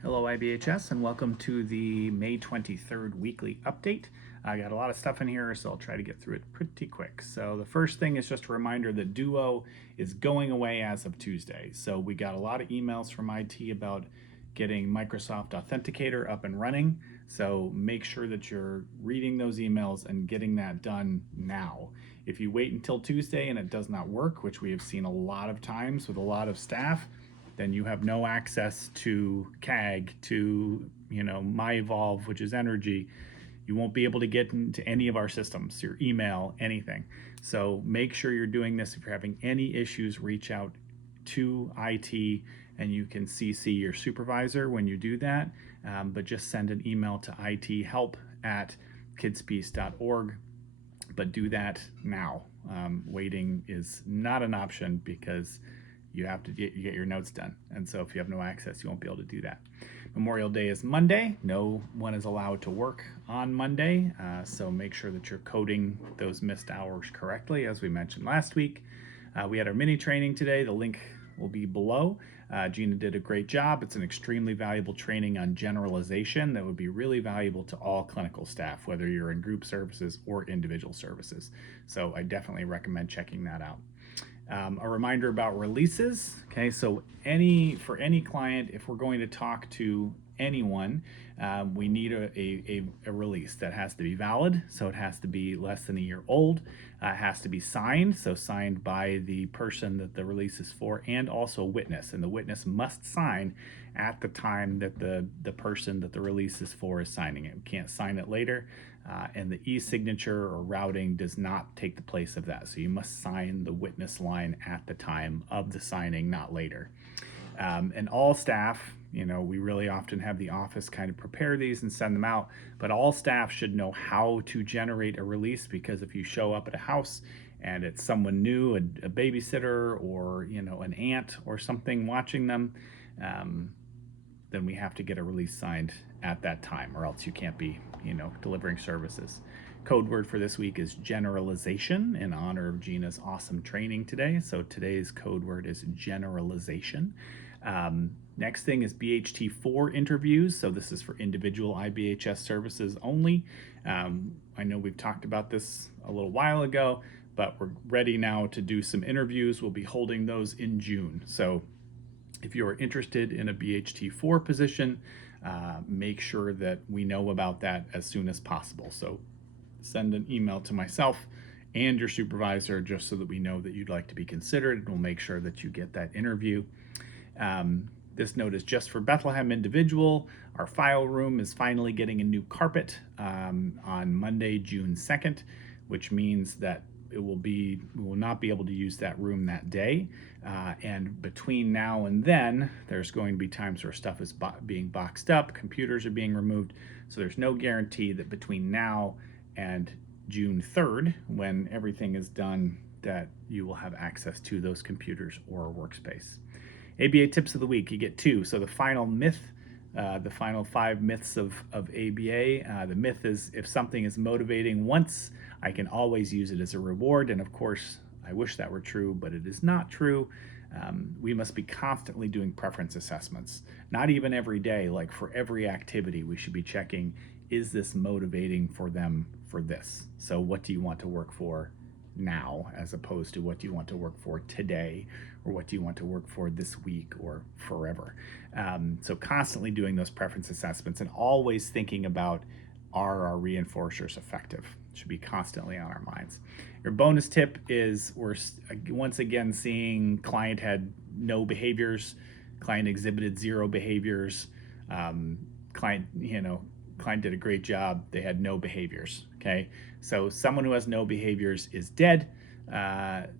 Hello IBHS and welcome to the May 23rd weekly update. I got a lot of stuff in here, so I'll try to get through it pretty quick. So the first thing is just a reminder that Duo is going away as of Tuesday. So we got a lot of emails from IT about getting Microsoft Authenticator up and running. So make sure that you're reading those emails and getting that done now. If you wait until Tuesday and it does not work, which we have seen a lot of times with a lot of staff, then you have no access to CAG, to MyEvolve, which is energy. You won't be able to get into any of our systems, your email, anything. So make sure you're doing this. If you're having any issues, reach out to IT, and you can CC your supervisor when you do that. But just send an email to ithelp@kidspeace.org. But do that now. Waiting is not an option because you have to get your notes done. And so if you have no access, you won't be able to do that. Memorial Day is Monday. No one is allowed to work on Monday. So make sure that you're coding those missed hours correctly, as we mentioned last week. We had our mini training today. The link will be below. Gina did a great job. It's an extremely valuable training on generalization that would be really valuable to all clinical staff, whether you're in group services or individual services. So I definitely recommend checking that out. A reminder about releases. Okay, so for any client, if we're going to talk to anyone, we need a release that has to be valid. So it has to be less than a year old. It has to be signed, so signed by the person that the release is for, and also a witness. And the witness must sign at the time that the person that the release is for is signing it. We can't sign it later. And the e-signature or routing does not take the place of that. So you must sign the witness line at the time of the signing, not later. And all staff, we really often have the office kind of prepare these and send them out, but all staff should know how to generate a release, because if you show up at a house and it's someone new, a babysitter or, an aunt or something watching them, then we have to get a release signed at that time, or else you can't be, delivering services. Code word for this week is generalization, in honor of Gina's awesome training today. So today's code word is generalization. Next thing is BHT4 interviews. So this is for individual IBHS services only. I know we've talked about this a little while ago, but we're ready now to do some interviews. We'll be holding those in June. So if you are interested in a BHT4 position, make sure that we know about that as soon as possible. So send an email to myself and your supervisor just so that we know that you'd like to be considered, and we'll make sure that you get that interview. This note is just for Bethlehem individual. Our file room is finally getting a new carpet on Monday, June 2nd, which means that we will not be able to use that room that day. And between now and then, there's going to be times where stuff is being boxed up, computers are being removed. So there's no guarantee that between now and June 3rd, when everything is done, that you will have access to those computers or workspace. ABA tips of the week, you get 2. So the final myth, the final 5 myths of ABA. The myth is, if something is motivating once, I can always use it as a reward. And of course, I wish that were true, but it is not true. We must be constantly doing preference assessments. Not even every day, like for every activity, we should be checking, is this motivating for them for this? So what do you want to work for now, as opposed to what do you want to work for today, or what do you want to work for this week or forever? So constantly doing those preference assessments, and always thinking about, are our reinforcers effective? Should be constantly on our minds. Your bonus tip is, we're once again seeing client had no behaviors, client exhibited 0 behaviors, client did a great job, they had no behaviors. Okay, so someone who has no behaviors is dead.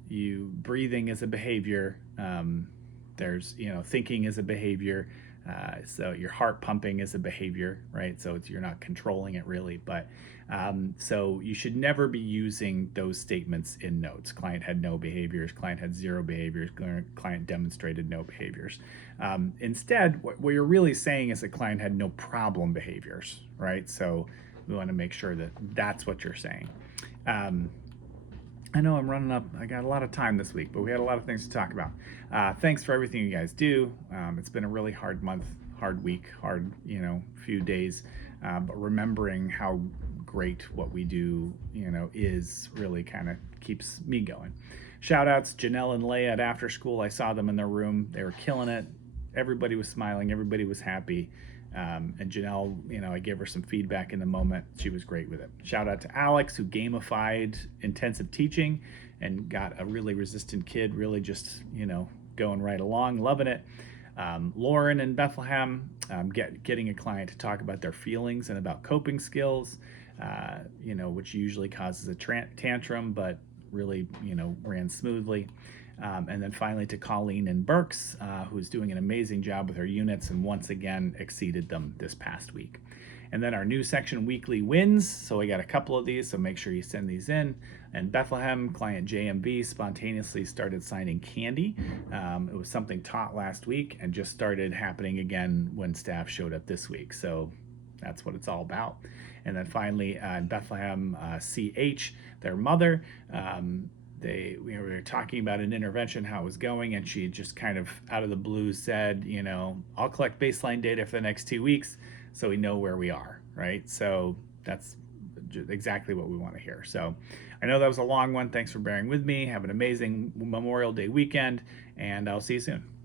Breathing is a behavior. There's thinking is a behavior. So your heart pumping is a behavior, right? So you're not controlling it really, but so you should never be using those statements in notes. Client had no behaviors, client had 0 behaviors, client demonstrated no behaviors. Instead, what you're really saying is that client had no problem behaviors, right? So we want to make sure that that's what you're saying. I know I'm running up. I got a lot of time this week, but we had a lot of things to talk about. Thanks for everything you guys do. It's been a really hard month. hard week, hard, few days, but remembering how great what we do, is really kind of keeps me going. Shout outs, Janelle and Leia at After School. I saw them in their room. They were killing it. Everybody was smiling. Everybody was happy. And Janelle, I gave her some feedback in the moment. She was great with it. Shout out to Alex, who gamified intensive teaching and got a really resistant kid really just, going right along, loving it. Lauren in Bethlehem, getting a client to talk about their feelings and about coping skills, which usually causes a tantrum, but really, ran smoothly. And then finally to Colleen and Burks, who's doing an amazing job with her units and once again exceeded them this past week. And then our new section, weekly wins. So we got a couple of these, so make sure you send these in. And Bethlehem, client JMV spontaneously started signing candy. It was something taught last week and just started happening again when staff showed up this week. So that's what it's all about. And then finally, in Bethlehem, CH, their mother, we were talking about an intervention, how it was going, and she just kind of out of the blue said, I'll collect baseline data for the next 2 weeks so we know where we are, right? So that's exactly what we want to hear. So I know that was a long one. Thanks for bearing with me. Have an amazing Memorial Day weekend, and I'll see you soon.